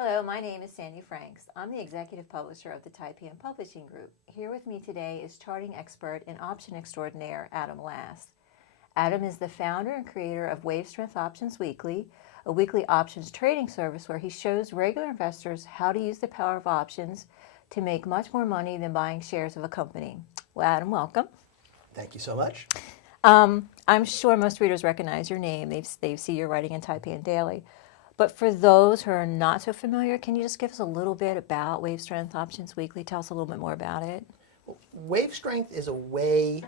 Hello, my name is Sandy Franks. I'm the executive publisher of the Taipei Publishing Group. Here with me today is charting expert and option extraordinaire Adam Last. Adam is the founder and creator of Wave Strength Options Weekly, a weekly options trading service where he shows regular investors how to use the power of options to make much more money than buying shares of a company. Well, Adam, welcome. Thank you so much. I'm sure most readers recognize your name. They see your writing in Taipei Daily. But for those who are not so familiar, can you just give us a little bit about Wave Strength Options Weekly? Tell us a little bit more about it. Wave strength is a way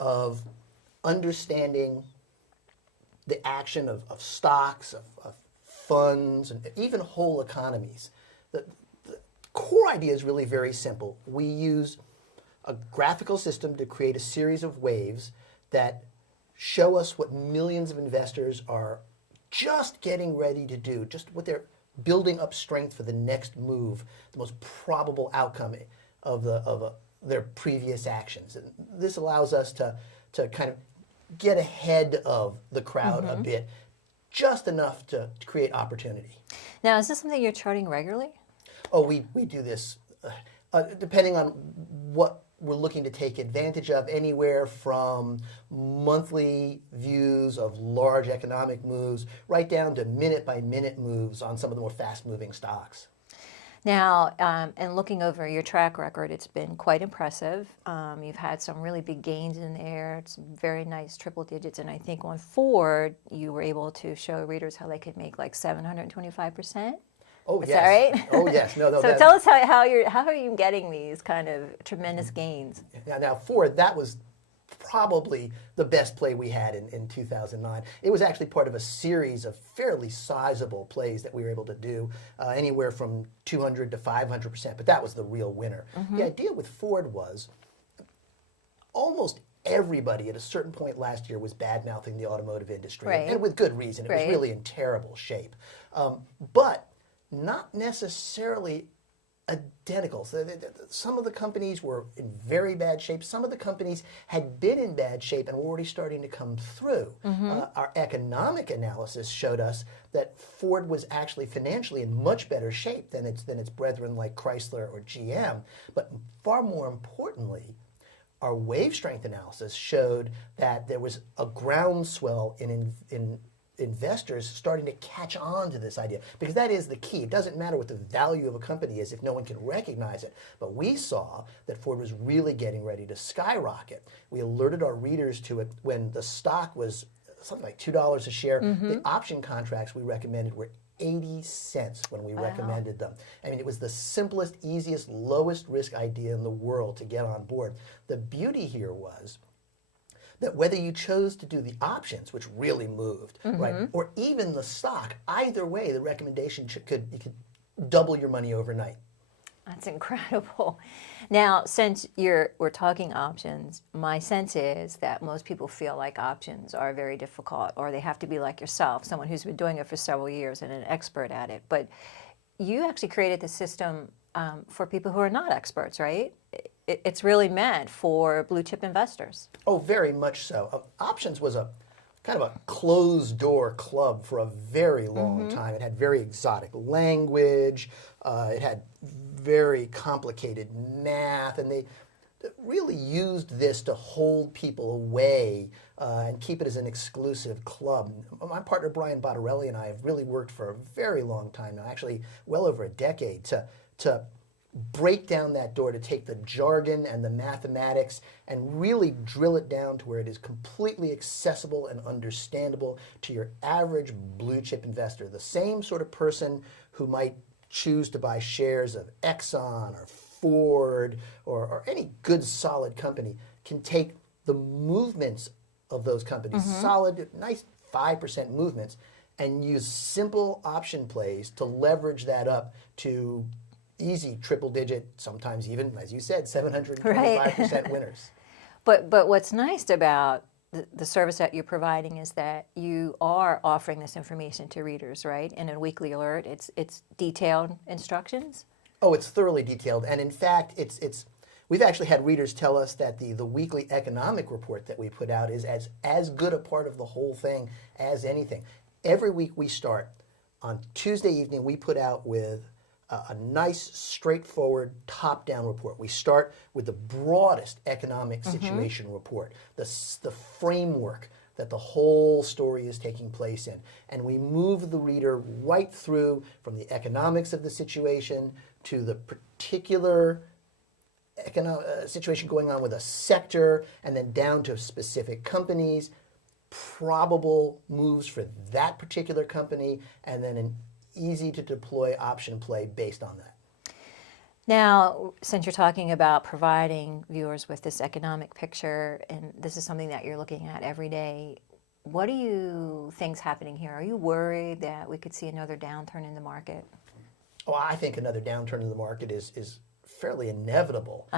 of understanding the action of stocks, of funds, and even whole economies. The core idea is really very simple. We use a graphical system to create a series of waves that show us what millions of investors are just getting ready to do, just what they're building up strength for the next move, the most probable outcome of their previous actions. And this allows us to kind of get ahead of the crowd a bit, just enough to create opportunity. Now, is this something you're charting regularly? Oh, we do this depending on what we're looking to take advantage of, anywhere from monthly views of large economic moves right down to minute-by-minute moves on some of the more fast-moving stocks. Now, and looking over your track record, it's been quite impressive. You've had some really big gains in there. It's very nice triple digits. And I think on Ford, you were able to show readers how they could make like 725%. Oh, Is yes. that right? Oh, yes. No, So tell us how are you getting these kind of tremendous gains? Now, Ford, that was probably the best play we had in 2009. It was actually part of a series of fairly sizable plays that we were able to do, anywhere from 200 to 500%, but that was the real winner. The idea with Ford was almost everybody at a certain point last year was bad-mouthing the automotive industry, Right. and with good reason. It was really in terrible shape. But not necessarily identical. So some of the companies were in very bad shape. Some of the companies had been in bad shape and were already starting to come through. Our economic analysis showed us that Ford was actually financially in much better shape than its brethren like Chrysler or GM. But far more importantly, our wave strength analysis showed that there was a groundswell in investors starting to catch on to this idea, because that is the key. It doesn't matter what the value of a company is if no one can recognize it. But we saw that Ford was really getting ready to skyrocket. We alerted our readers to it when the stock was something like $2 a share. The option contracts we recommended were 80 cents when we recommended them. I mean, it was the simplest, easiest, lowest risk idea in the world to get on board. The beauty here was that whether you chose to do the options, which really moved, right, or even the stock, either way, the recommendation you could double your money overnight. That's incredible. Now, since we're talking options, my sense is that most people feel like options are very difficult, or they have to be like yourself, someone who's been doing it for several years and an expert at it. But you actually created the system for people who are not experts, right? It's really meant for blue chip investors. Oh, very much so. Options was a kind of a closed door club for a very long time. It had very exotic language. It had very complicated math, and they really used this to hold people away and keep it as an exclusive club. My partner Brian Bottarelli and I have really worked for a very long time now, actually well over a decade, to break down that door, to take the jargon and the mathematics and really drill it down to where it is completely accessible and understandable to your average blue chip investor. The same sort of person who might choose to buy shares of Exxon or Ford or any good solid company can take the movements of those companies, solid, nice 5% movements, and use simple option plays to leverage that up to easy triple digit, sometimes even, as you said, 725% winners. But what's nice about the service that you're providing is that you are offering this information to readers, right? In a weekly alert, it's detailed instructions. Oh, it's thoroughly detailed, and in fact, we've actually had readers tell us that the weekly economic report that we put out is as good a part of the whole thing as anything. Every week we start on Tuesday evening. We put out with a nice, straightforward, top-down report. We start with the broadest economic situation report, the framework that the whole story is taking place in. And we move the reader right through from the economics of the situation to the particular situation going on with a sector, and then down to specific companies, probable moves for that particular company, and then an easy to deploy option play based on that. Now, since you're talking about providing viewers with this economic picture, and this is something that you're looking at every day, what do you think's happening here? Are you worried that we could see another downturn in the market? Oh, I think another downturn in the market is fairly inevitable.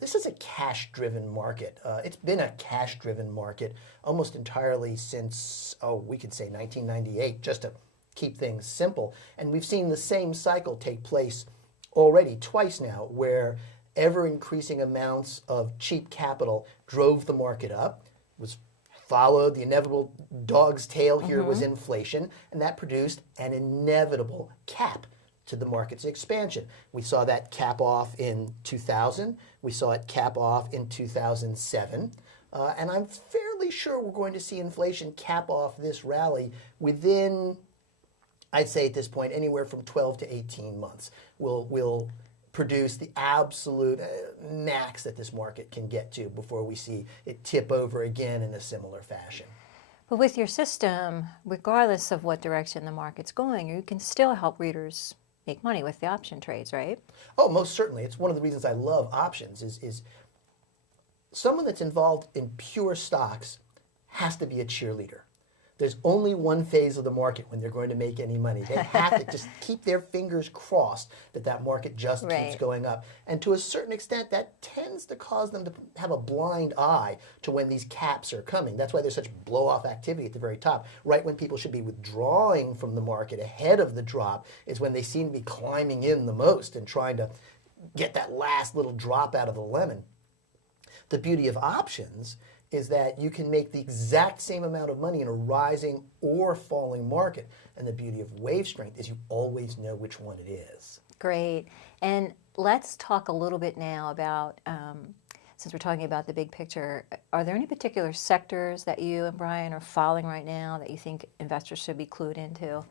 This is a cash-driven market. It's been a cash-driven market almost entirely since, we could say 1998, just to keep things simple. And we've seen the same cycle take place already twice now, where ever-increasing amounts of cheap capital drove the market up, was followed, the inevitable dog's tail here was inflation, and that produced an inevitable cap to the market's expansion. We saw that cap off in 2000. We saw it cap off in 2007. And I'm fairly sure we're going to see inflation cap off this rally within, I'd say at this point, anywhere from 12 to 18 months. We'll produce the absolute max that this market can get to before we see it tip over again in a similar fashion. But with your system, regardless of what direction the market's going, you can still help readers make money with the option trades, right? Oh, most certainly. It's one of the reasons I love options is someone that's involved in pure stocks has to be a cheerleader. There's only one phase of the market when they're going to make any money. They have to just keep their fingers crossed that that market just keeps going up. And to a certain extent, that tends to cause them to have a blind eye to when these caps are coming. That's why there's such blow-off activity at the very top. Right when people should be withdrawing from the market ahead of the drop is when they seem to be climbing in the most and trying to get that last little drop out of the lemon. The beauty of options is that you can make the exact same amount of money in a rising or falling market. And the beauty of wave strength is you always know which one it is. Great. And let's talk a little bit now about, since we're talking about the big picture, are there any particular sectors that you and Brian are following right now that you think investors should be clued into?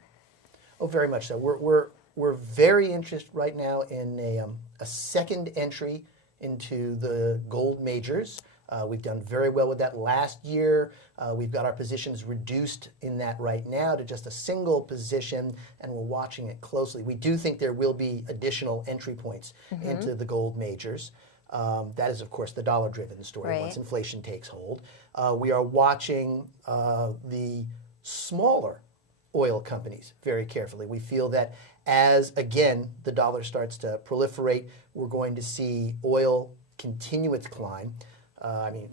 Oh, very much so. We're very interested right now in a second entry into the gold majors. We've done very well with that last year. We've got our positions reduced in that right now to just a single position, and we're watching it closely. We do think there will be additional entry points into the gold majors. That is, of course, the dollar-driven story once inflation takes hold. We are watching the smaller oil companies very carefully. We feel that as, again, the dollar starts to proliferate, we're going to see oil continue its climb. I mean,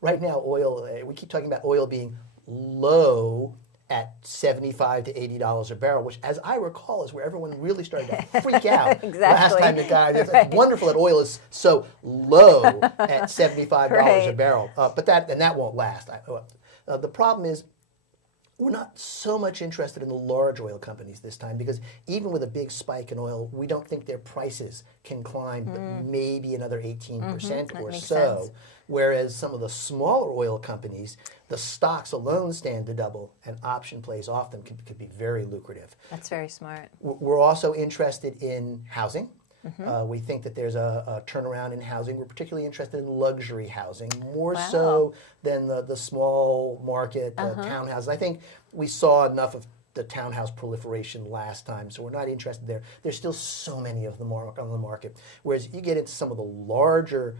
right now, oil, we keep talking about oil being low at $75 to $80 a barrel, which, as I recall, is where everyone really started to freak out. Last time the guy, it's wonderful that oil is so low at $75 a barrel, but that won't last. The problem is, we're not so much interested in the large oil companies this time because even with a big spike in oil, we don't think their prices can climb but maybe another 18% or so. Sense. Whereas some of the smaller oil companies, the stocks alone stand to double, and option plays off them could be very lucrative. That's very smart. We're also interested in housing. We think that there's a turnaround in housing. We're particularly interested in luxury housing, more so than the small market townhouses. I think we saw enough of the townhouse proliferation last time, so we're not interested there. There's still so many of them on the market. Whereas you get into some of the larger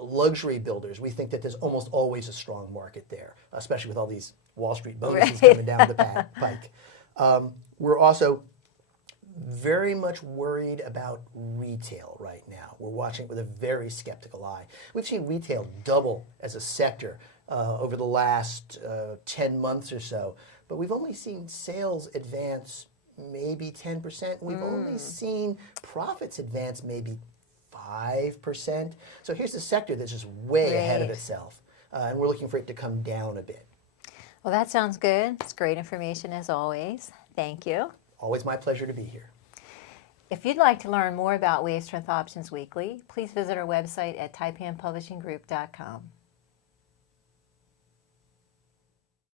luxury builders, we think that there's almost always a strong market there, especially with all these Wall Street bonuses coming down the pike. We're also very much worried about retail right now. We're watching it with a very skeptical eye. We've seen retail double as a sector over the last 10 months or so, but we've only seen sales advance maybe 10%. We've only seen profits advance maybe 5%. So here's a sector that's just way ahead of itself, and we're looking for it to come down a bit. Well, that sounds good. It's great information as always. Thank you. Always my pleasure to be here. If you'd like to learn more about Wave Strength Options Weekly, please visit our website at taipanpublishinggroup.com.